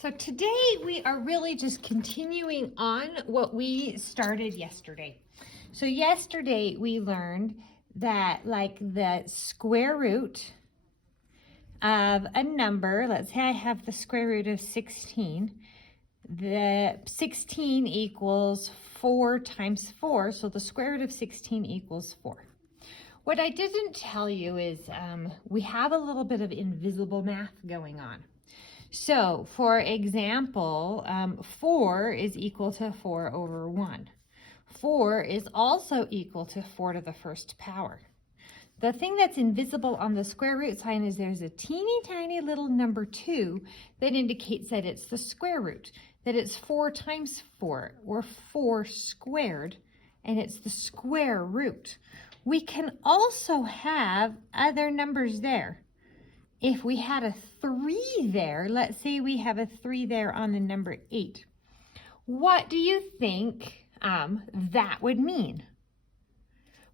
So today we are really just continuing on what we started yesterday. So yesterday we learned that like the square root of a number, let's say I have the square root of 16, the 16 equals 4 times 4, so the square root of 16 equals 4. What I didn't tell you is we have a little bit of invisible math going on. So, for example, 4 is equal to 4 over 1. 4 is also equal to 4 to the first power. The thing that's invisible on the square root sign is there's a teeny tiny little number 2 that indicates that it's the square root, that it's 4 times 4, or 4 squared, and it's the square root. We can also have other numbers there. If we had a 3 there, let's say we have a 3 there on the number 8, what do you think that would mean?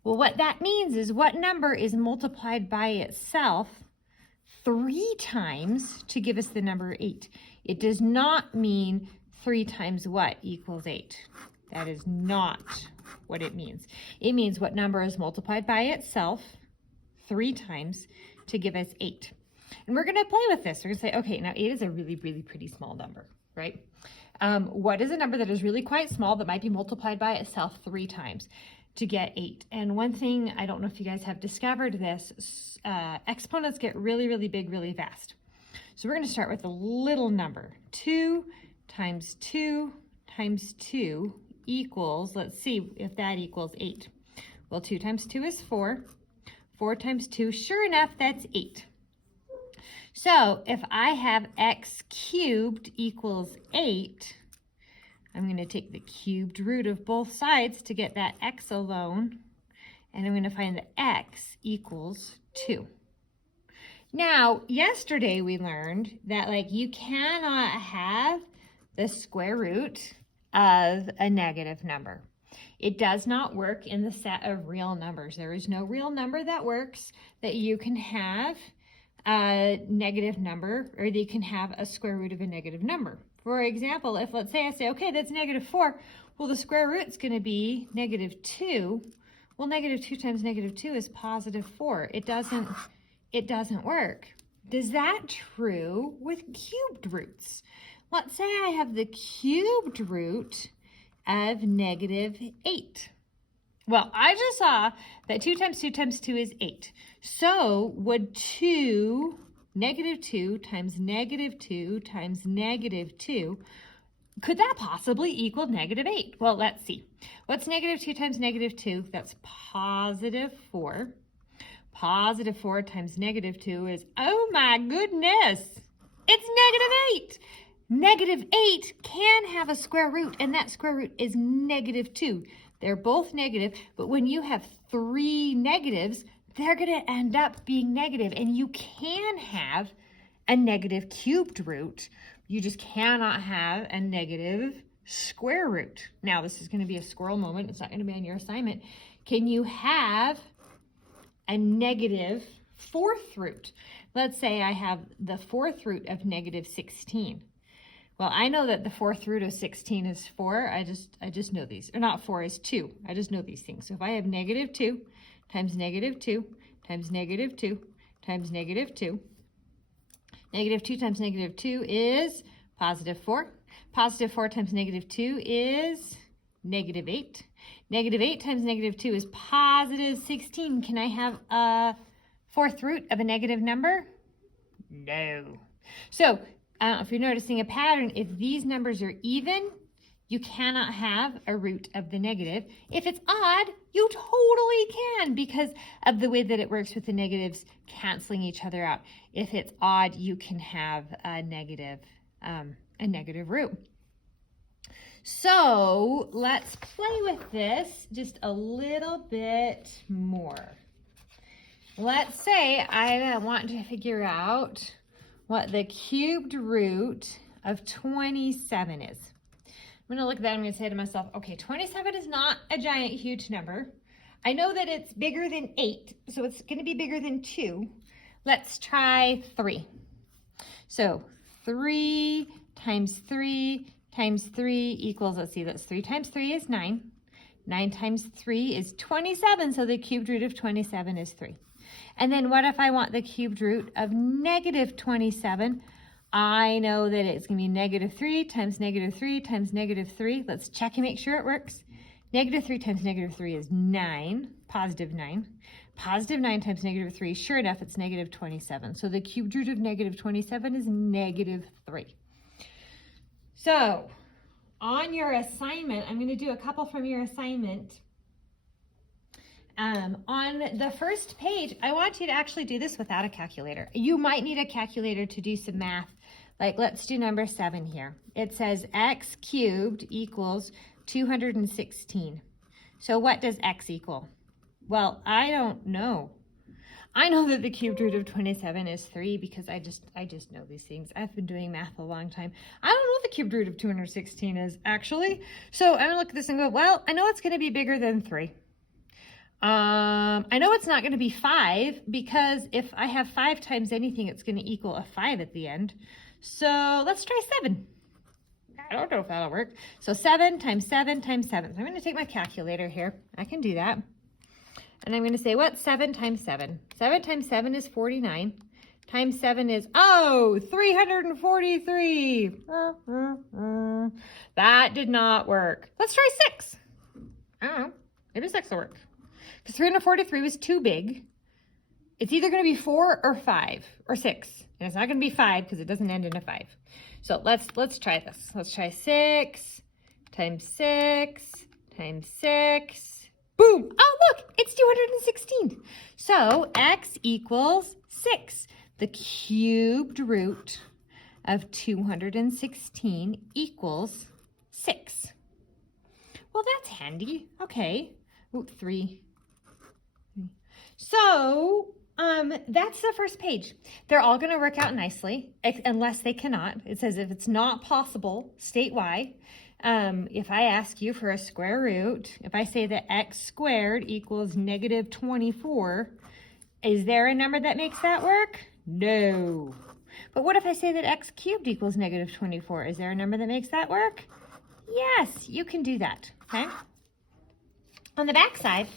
Well, what that means is what number is multiplied by itself 3 times to give us the number 8. It does not mean 3 times what equals 8. That is not what it means. It means what number is multiplied by itself 3 times to give us 8. And we're going to play with this. We're going to say, okay, now 8 is a really, really pretty small number, right? What is a number that is really quite small that might be multiplied by itself 3 times to get 8? And one thing, I don't know if you guys have discovered this, exponents get really, really big really fast. So we're going to start with a little number. 2 times 2 times 2 equals, let's see if that equals 8. Well, 2 times 2 is 4. 4 times 2, sure enough, that's 8. So if I have x cubed equals 8, I'm going to take the cubed root of both sides to get that x alone, and I'm going to find that x equals 2. Now, yesterday we learned that like you cannot have the square root of a negative number. It does not work in the set of real numbers. There is no real number that works that you can have a negative number, or they can have a square root of a negative number. For example, if let's say I say, okay, that's negative 4, well, the square root's going to be negative 2. Well, negative 2 times negative 2 is positive 4. It doesn't work. Does that true with cubed roots? Let's say I have the cubed root of negative 8. Well, I just saw that 2 times 2 times 2 is 8. So would negative 2 times negative 2 times negative 2, could that possibly equal negative 8? Well, let's see. What's negative 2 times negative 2? That's positive 4. Positive 4 times negative 2 is, oh my goodness, it's negative 8. Negative 8 can have a square root, and that square root is negative 2. They're both negative, but when you have 3 negatives, they're going to end up being negative, and you can have a negative cubed root. You just cannot have a negative square root. Now, this is going to be a squirrel moment. It's not going to be on your assignment. Can you have a negative 4th root? Let's say I have the 4th root of negative 16. Well, I know that the 4th root of 16 is 4. I just know these. Or not 4, is 2. I just know these things. So if I have negative 2 times negative 2 times negative 2 times negative 2, negative 2 times negative 2 is positive 4. Positive 4 times negative 2 is negative 8. Negative 8 times negative 2 is positive 16. Can I have a 4th root of a negative number? No. So, I don't know if you're noticing a pattern. If these numbers are even, you cannot have a root of the negative. If it's odd, you totally can because of the way that it works with the negatives canceling each other out. If it's odd, you can have a negative root. So let's play with this just a little bit more. Let's say I want to figure out what the cubed root of 27 is. I'm going to look at that and I'm going to say to myself, okay, 27 is not a giant, huge number. I know that it's bigger than 8, so it's going to be bigger than 2. Let's try 3. So 3 times 3 times 3 equals, let's see, that's 3 times 3 is 9. 9 times 3 is 27, so the cubed root of 27 is 3. And then what if I want the cubed root of negative 27? I know that it's going to be negative 3 times negative 3 times negative 3. Let's check and make sure it works. Negative 3 times negative 3 is 9, positive 9. Positive 9 times negative 3, sure enough, it's negative 27. So the cubed root of negative 27 is negative 3. So on your assignment, I'm going to do a couple from your assignment. On the first page, I want you to actually do this without a calculator. You might need a calculator to do some math. Like, let's do number 7 here. It says x cubed equals 216. So what does x equal? Well, I don't know. I know that the cubed root of 27 is 3 because I just know these things. I've been doing math a long time. I don't know what the cubed root of 216 is, actually. So I'm going to look at this and go, well, I know it's going to be bigger than 3. I know it's not going to be 5 because if I have 5 times anything, it's going to equal a 5 at the end. So let's try 7. I don't know if that'll work. So 7 times 7 times 7. So I'm going to take my calculator here. I can do that. And I'm going to say, what's 7 times 7? 7 times 7 is 49. Times 7 is, 343. That did not work. Let's try 6. I don't know. Maybe 6 will work. Because 343 was too big. It's either going to be 4 or 5 or 6. And it's not going to be 5 because it doesn't end in a 5. So let's try this. Let's try 6 times 6 times 6. Boom! Oh, look, it's 216. So x equals 6. The cubed root of 216 equals 6. Well, that's handy. Okay. Ooh, 3. So that's the first page. They're all going to work out nicely, unless they cannot. It says if it's not possible, state why. If I ask you for a square root, if I say that x squared equals negative 24, is there a number that makes that work? No. But what if I say that x cubed equals negative 24? Is there a number that makes that work? Yes, you can do that, okay? On the back side,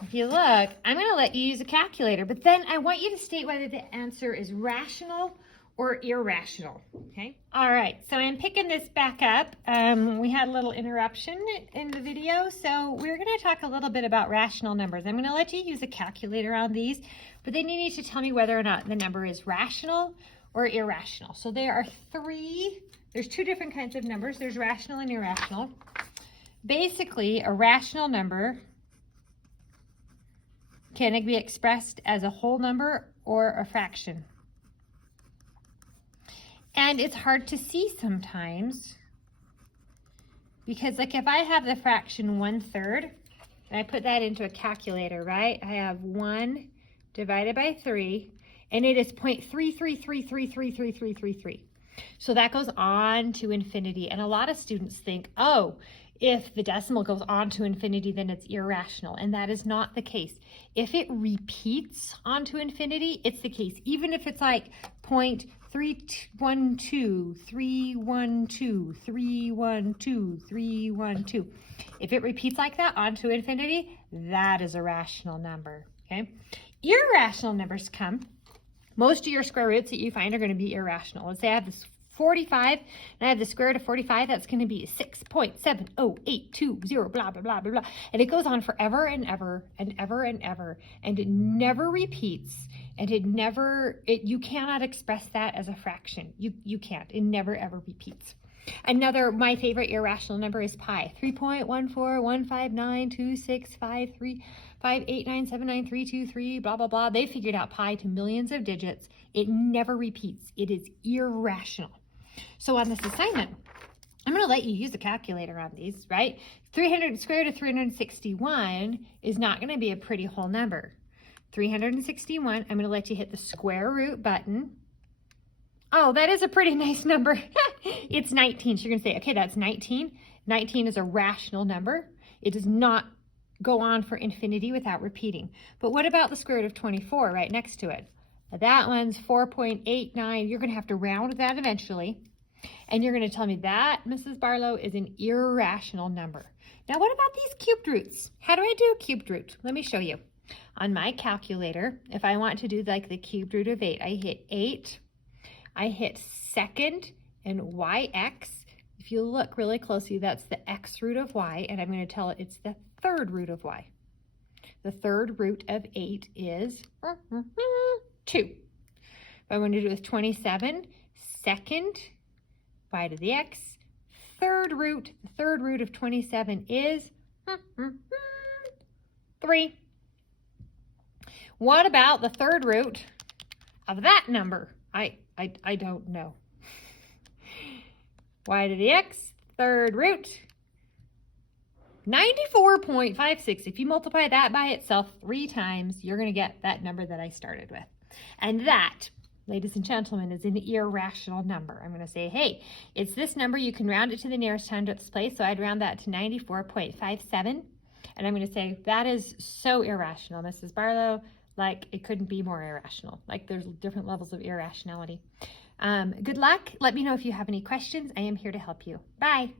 if you look, I'm going to let you use a calculator, but then I want you to state whether the answer is rational or irrational, okay? All right, so I'm picking this back up. We had a little interruption in the video, so we're going to talk a little bit about rational numbers. I'm going to let you use a calculator on these, but then you need to tell me whether or not the number is rational or irrational. So there are there's 2 different kinds of numbers. There's rational and irrational. Basically, a rational number can be expressed as a whole number or a fraction. And it's hard to see sometimes because, like, if I have the fraction 1/3 and I put that into a calculator, right? I have 1 divided by 3 and it is 0.33333333. So that goes on to infinity. And a lot of students think, oh, if the decimal goes on to infinity, then it's irrational. And that is not the case. If it repeats onto infinity, it's the case. Even if it's like 0.312, 312, 312, 312. If it repeats like that onto infinity, that is a rational number, okay? Irrational numbers come. Most of your square roots that you find are going to be irrational. Let's say I have this 45, and I have the square root of 45, that's going to be 6.70820, blah, blah, blah, blah, blah. And it goes on forever and ever and ever and ever, and it never repeats, and you cannot express that as a fraction. You can't. It never, ever repeats. My favorite irrational number is pi, 3.14159265358979323, blah, blah, blah. They figured out pi to millions of digits. It never repeats. It is irrational. So on this assignment, I'm going to let you use a calculator on these, right? 300 square root of 361 is not going to be a pretty whole number. 361, I'm going to let you hit the square root button. Oh, that is a pretty nice number. It's 19. So you're going to say, okay, that's 19. 19 is a rational number. It does not go on for infinity without repeating. But what about the square root of 24 right next to it? That one's 4.89. You're going to have to round that eventually. And you're going to tell me that, Mrs. Barlow, is an irrational number. Now, what about these cubed roots? How do I do a cubed root? Let me show you. On my calculator, if I want to do like the cubed root of 8, I hit 8. I hit second and yx. If you look really closely, that's the x root of y, and I'm going to tell it it's the third root of y. The third root of 8 is 2. If I want to do it with 27, second y to the x, third root, the third root of 27 is 3. What about the third root of that number? I don't know. Y to the x, third root, 94.56. If you multiply that by itself 3 times, you're going to get that number that I started with. And that, ladies and gentlemen, is an irrational number. I'm going to say, hey, it's this number. You can round it to the nearest hundredths place. So I'd round that to 94.57. And I'm going to say, that is so irrational, Mrs. Barlow. Like, it couldn't be more irrational. Like, there's different levels of irrationality. Good luck. Let me know if you have any questions. I am here to help you. Bye.